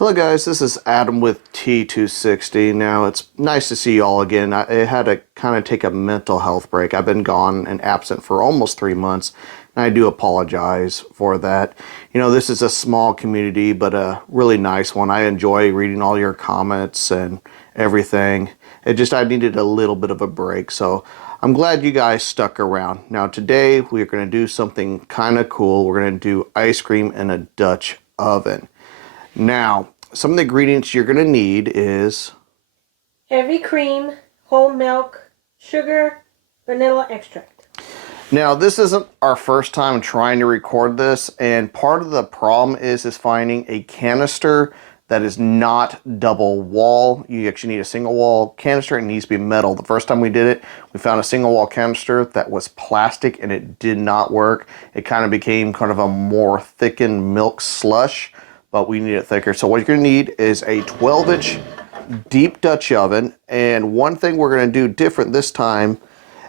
Hello guys, this is Adam with T260. Now it's nice to see you all again. I had to kind of take a mental health break. I've been gone and absent for almost 3 months, and I do apologize for that. You know, this is a small community, but a really nice one. I enjoy reading all your comments and everything. I needed a little bit of a break, so I'm glad you guys stuck around. Now today we're going to do something kind of cool. We're going to do ice cream in a Dutch oven. Now, some of the ingredients you're going to need is heavy cream, whole milk, sugar, vanilla extract. Now, this isn't our first time trying to record this, and part of the problem is finding a canister that is not double wall. You actually need a single wall canister. It needs to be metal. The first time we did it, we found a single wall canister that was plastic and it did not work. It kind of became kind of a more thickened milk slush, but we need it thicker. So what you're gonna need is a 12-inch deep Dutch oven. And one thing we're gonna do different this time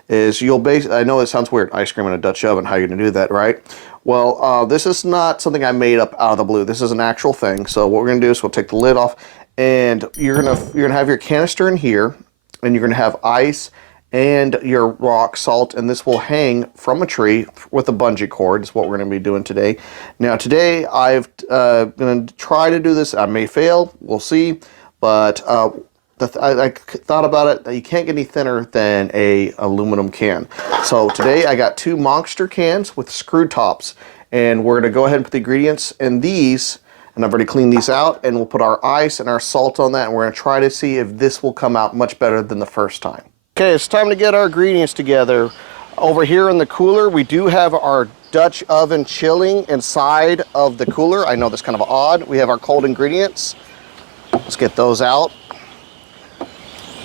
is I know it sounds weird, ice cream in a Dutch oven, how are you gonna do that, right? Well, this is not something I made up out of the blue. This is an actual thing. So what we're gonna do is we'll take the lid off, and you're gonna have your canister in here, and you're gonna have ice and your rock salt, and this will hang from a tree with a bungee cord. Is what we're going to be doing today. Now today I'm going to try to do this. I may fail, we'll see, but I thought about it, that you can't get any thinner than a aluminum can. So today I got 2 Monster cans with screw tops, and we're going to go ahead and put the ingredients in these, and I've already cleaned these out, and we'll put our ice and our salt on that, and we're going to try to see if this will come out much better than the first time. Okay, it's time to get our ingredients together. Over here in the cooler, we do have our Dutch oven chilling inside of the cooler. I know that's kind of odd. We have our cold ingredients. Let's get those out.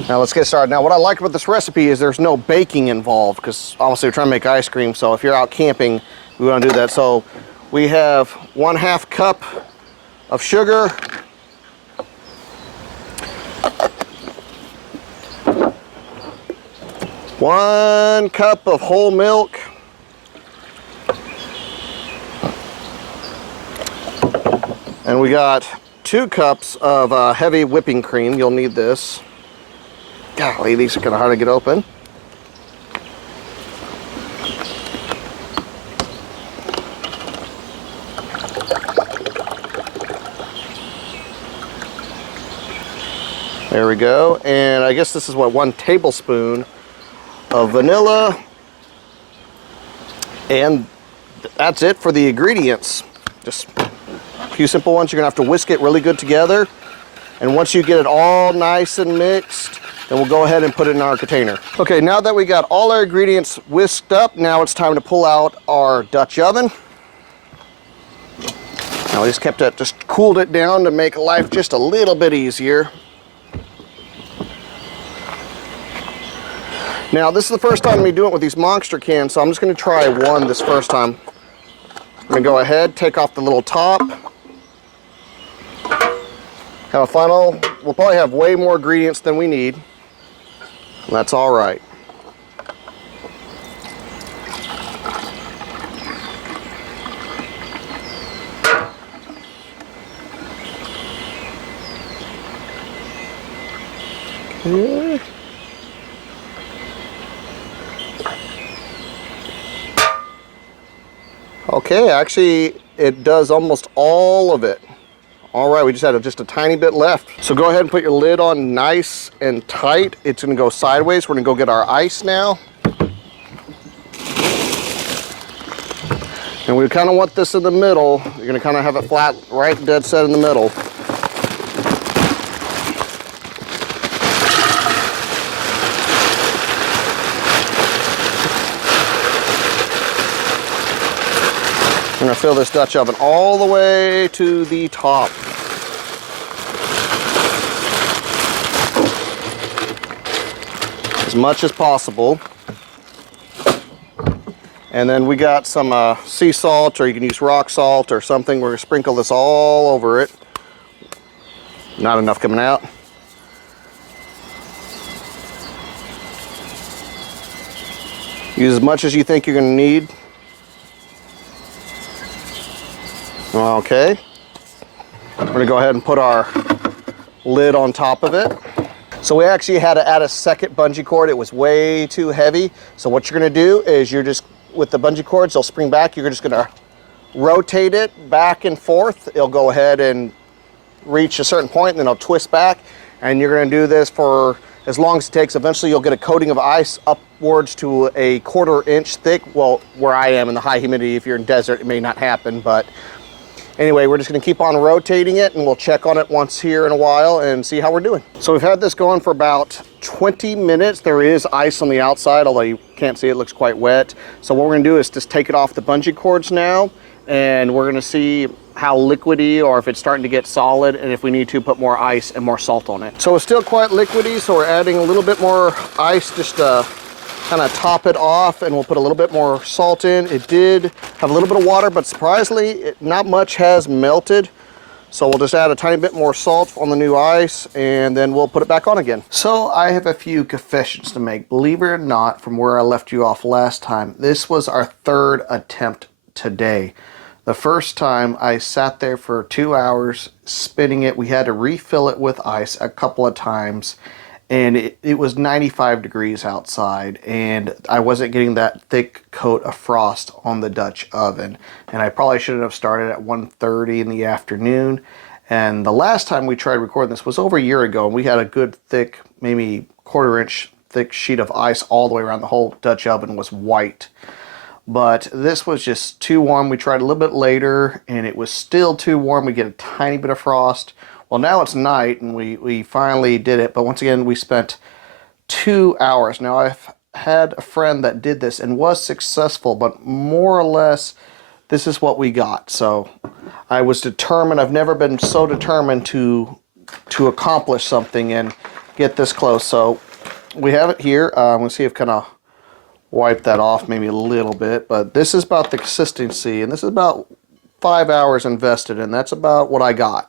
Now let's get started. Now what I like about this recipe is there's no baking involved, because obviously we're trying to make ice cream, so if you're out camping, we want to do that. So we have 1/2 cup of sugar, 1 cup of whole milk, and we got 2 cups of heavy whipping cream. You'll need this. Golly, these are kind of hard to get open. There we go. And I guess this is what, 1 tablespoon of vanilla, and that's it for the ingredients. Just a few simple ones. You're gonna have to whisk it really good together, and once you get it all nice and mixed, then we'll go ahead and put it in our container. Okay, now that we got all our ingredients whisked up, now it's time to pull out our Dutch oven. Now we just cooled it down to make life just a little bit easier. Now, this is the first time me doing it with these Monster cans, so I'm just going to try one this first time. I'm going to go ahead, take off the little top. Have a funnel. We'll probably have way more ingredients than we need. That's all right. Okay. Okay, actually, it does almost all of it. All right, we just had just a tiny bit left. So go ahead and put your lid on nice and tight. It's gonna go sideways. We're gonna go get our ice now. And we kind of want this in the middle. You're gonna kind of have it flat, right dead set in the middle. I'm gonna fill this Dutch oven all the way to the top. As much as possible. And then we got some sea salt, or you can use rock salt or something. We're gonna sprinkle this all over it. Not enough coming out. Use as much as you think you're gonna need. Okay. We're gonna go ahead and put our lid on top of it. So we actually had to add a second bungee cord. It was way too heavy. So what you're gonna do is you're just, with the bungee cords, they'll spring back. You're just gonna rotate it back and forth. It'll go ahead and reach a certain point, and then it'll twist back. And you're gonna do this for as long as it takes. Eventually you'll get a coating of ice upwards to a 1/4 inch thick. Well, where I am in the high humidity, if you're in desert, it may not happen, but anyway, we're just gonna keep on rotating it, and we'll check on it once here in a while and see how we're doing. So we've had this going for about 20 minutes. There is ice on the outside, although you can't see it, looks quite wet. So what we're gonna do is just take it off the bungee cords now, and we're gonna see how liquidy, or if it's starting to get solid, and if we need to put more ice and more salt on it. So it's still quite liquidy, so we're adding a little bit more ice just to kind of top it off, and we'll put a little bit more salt in. It did have a little bit of water, but surprisingly, not much has melted. So we'll just add a tiny bit more salt on the new ice, and then we'll put it back on again. So I have a few confessions to make. Believe it or not, from where I left you off last time, this was our third attempt today. The first time I sat there for 2 hours spinning it. We had to refill it with ice a couple of times, and it was 95 degrees outside, and I wasn't getting that thick coat of frost on the Dutch oven. And I probably shouldn't have started at 1:30 in the afternoon. And the last time we tried recording this was over a year ago, and we had a good thick, maybe 1/4 inch thick sheet of ice all the way around. The whole Dutch oven was white. But this was just too warm. We tried a little bit later, and it was still too warm. We get a tiny bit of frost. Well, now it's night, and we finally did it. But once again, we spent 2 hours. Now, I've had a friend that did this and was successful, but more or less, this is what we got. So I was determined. I've never been so determined to accomplish something and get this close. So we have it here. We'll see if kind of wipe that off maybe a little bit, but this is about the consistency, and this is about 5 hours invested, and that's about what I got.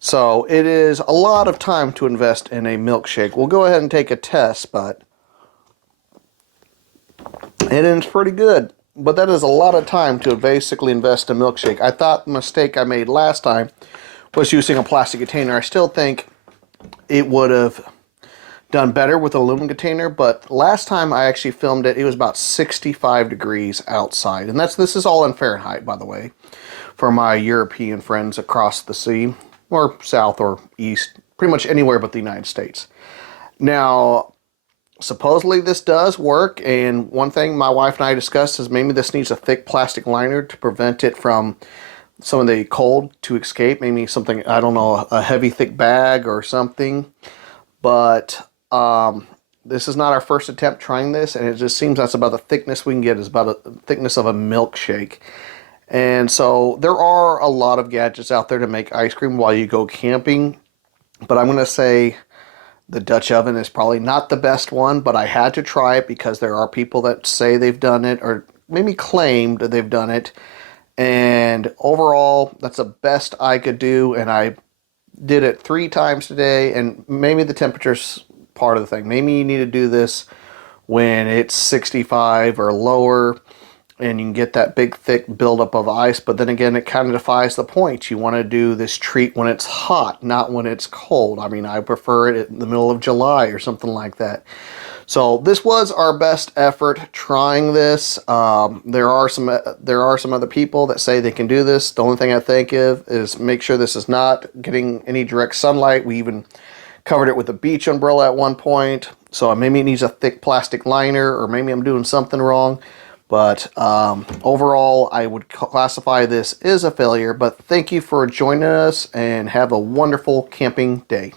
So it is a lot of time to invest in a milkshake. We'll go ahead and take a test, but it is pretty good. But that is a lot of time to basically invest in a milkshake. I thought the mistake I made last time was using a plastic container. I still think it would have done better with an aluminum container, but last time I actually filmed it, it was about 65 degrees outside. And this is all in Fahrenheit, by the way, for my European friends across the sea, or south or east, pretty much anywhere but the United States. Now, supposedly this does work, and one thing my wife and I discussed is maybe this needs a thick plastic liner to prevent it from some of the cold to escape. Maybe something, I don't know, a heavy thick bag or something. But this is not our first attempt trying this, and it just seems that's about the thickness we can get, is about the thickness of a milkshake. And so there are a lot of gadgets out there to make ice cream while you go camping, but I'm going to say the Dutch oven is probably not the best one, but I had to try it because there are people that say they've done it, or maybe claimed they've done it, and overall that's the best I could do. And I did it 3 times today, and maybe the temperature's part of the thing. Maybe you need to do this when it's 65 or lower, and you can get that big thick buildup of ice. But then again, it kind of defies the point. You want to do this treat when it's hot, not when it's cold. I mean, I prefer it in the middle of July or something like that. So this was our best effort trying this. There are some other people that say they can do this. The only thing I think of is make sure this is not getting any direct sunlight. We even covered it with a beach umbrella at one point. So maybe it needs a thick plastic liner, or maybe I'm doing something wrong. But overall, I would classify this as a failure. But thank you for joining us, and have a wonderful camping day.